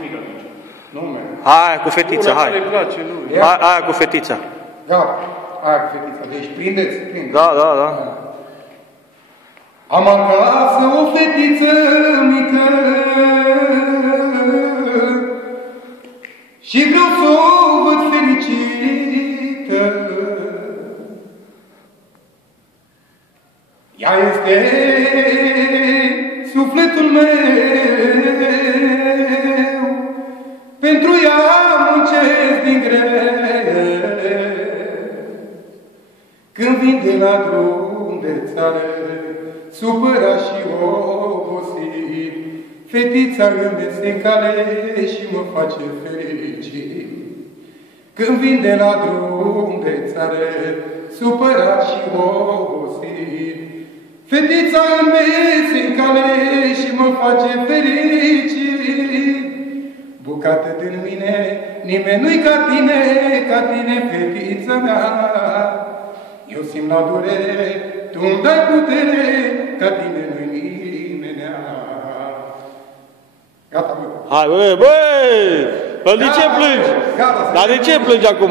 nimic atunci. Nu merg. Aia cu fetița, hai. Le place lui. Aia cu fetița. Gata, aia cu fetița. Deci prindeți, prindeți. Da, da, da. Am acasă o fetiță mică și vreau să o văd fericită. Ea este sufletul meu, pentru ea muncesc din greu. Când vin de la drum de țară, supărat și obosit, fetița îmi iese în cale și mă face fericit. Când vin de la drum de țară, supărat și obosit, fetița îmi iese în cale și mă face fericit. Bucată din mine, nimeni nu-i ca tine, fetița mea. Eu simt la durere, tu-mi dai putere, ca tine nu-i nimenea. Gata, bă. Hai, bă, bă! Dar de ce plângi? Gata, Dar de ce plângi acum?